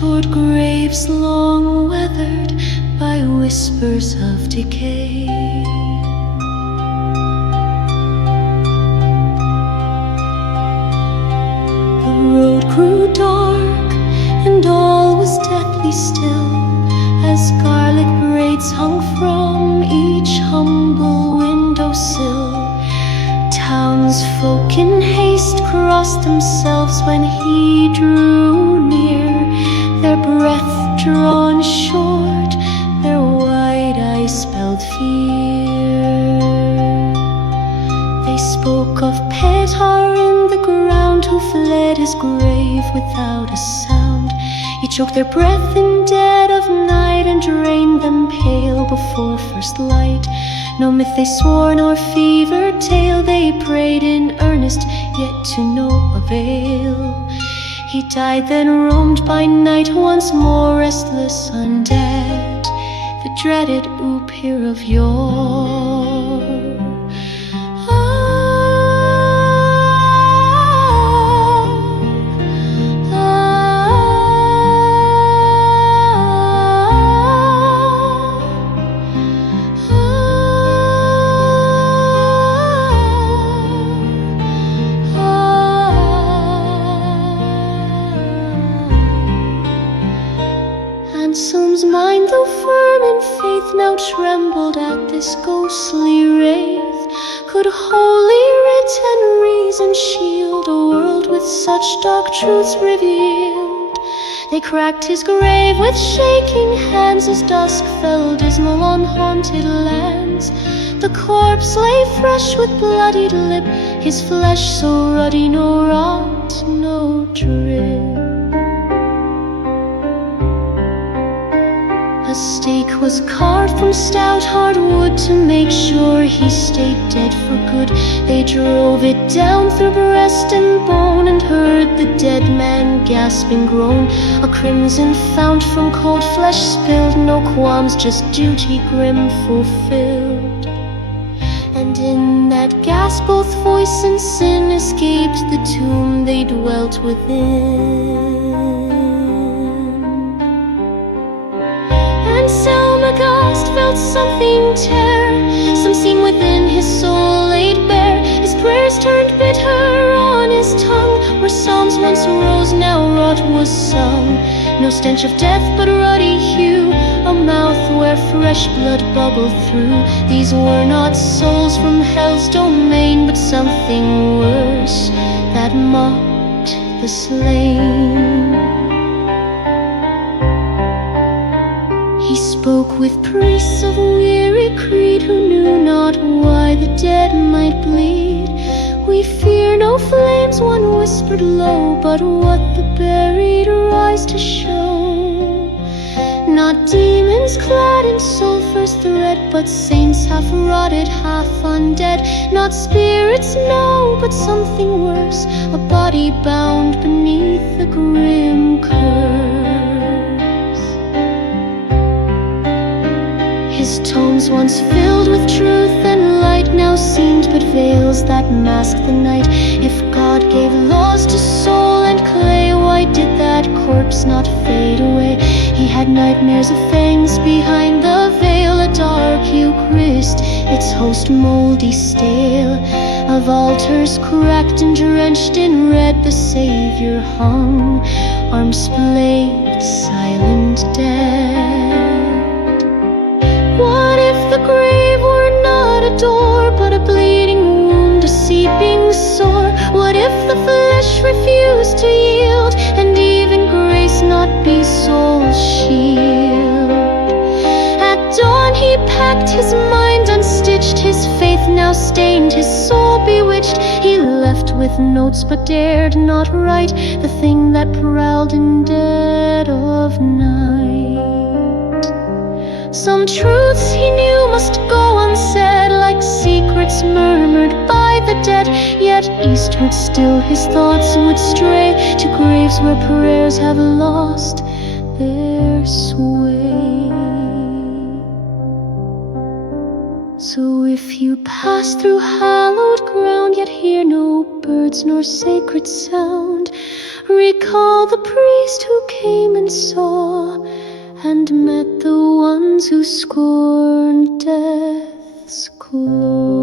toward graves long weathered by whispers of decay. The road grew dark and all was deathly still, as scarlet braids hung from each humble windowsill. Townsfolk in haste crossed themselves when he drew near, their breath drawn short, their wide eyes spelled fear. They spoke of Petar in the ground, who fled his grave without a sound. He choked their breath in dead of night and drained them pale before first light. No myth they swore, nor fever tale, they prayed in earnest, yet to no avail. He died, then roamed by night once more, restless, undead, the dreaded Upir of yore. Anselm's mind, though firm in faith, now trembled at this ghostly wraith. Could Holy Writ and reason shield a world with such dark truths revealed? They cracked his grave with shaking hands as dusk fell dismal on haunted lands. The corpse lay fresh with bloodied lip, his flesh so ruddy, no rot, no drip. A stake was carved from stout hard wood to make sure he stayed dead for good. They drove it down through breast and bone and heard the dead man gasping groan. A crimson fount from cold flesh spilled, no qualms, just duty grim fulfilled. And in that gasp both voice and sin escaped the tomb they dwelt within. Anselm aghast felt something tear, some seam within his soul laid bare. His prayers turned bitter on his tongue, where psalms once rose now rot was sung. No stench of death but ruddy hue, a mouth where fresh blood bubbled through. These were not souls from hell's domain, but something worse that mocked the slain. He spoke with priests of weary creed, who knew not why the dead might bleed. We fear no flames, one whispered low, but what the buried rise to show. Not demons clad in sulphur's thread, but saints half rotted, half undead. Not spirits, no, but something worse, a body bound beneath the grim curse. His tones once filled with truth and light now seemed but veils that mask the night. If God gave laws to soul and clay, why did that corpse not fade away? He had nightmares of fangs behind the veil, a dark Eucharist, its host moldy stale. Of altars cracked and drenched in red, the Savior hung, arms splayed, silent, dead. What if the grave were not a door, but a bleeding wound, a seeping sore? What if the flesh refused to yield, and even grace not be soul's shield? At dawn he packed his mind, unstitched his faith, now stained, his soul bewitched. He left with notes but dared not write the thing that prowled in dead of night. Some truths he knew must go unsaid, like secrets murmured by the dead. Yet eastward still his thoughts would stray, to graves where prayers have lost their sway. So if you pass through hallowed ground, yet hear no birds nor sacred sound, recall recall the priest who came and saw, and met the ones who scorned death's claw.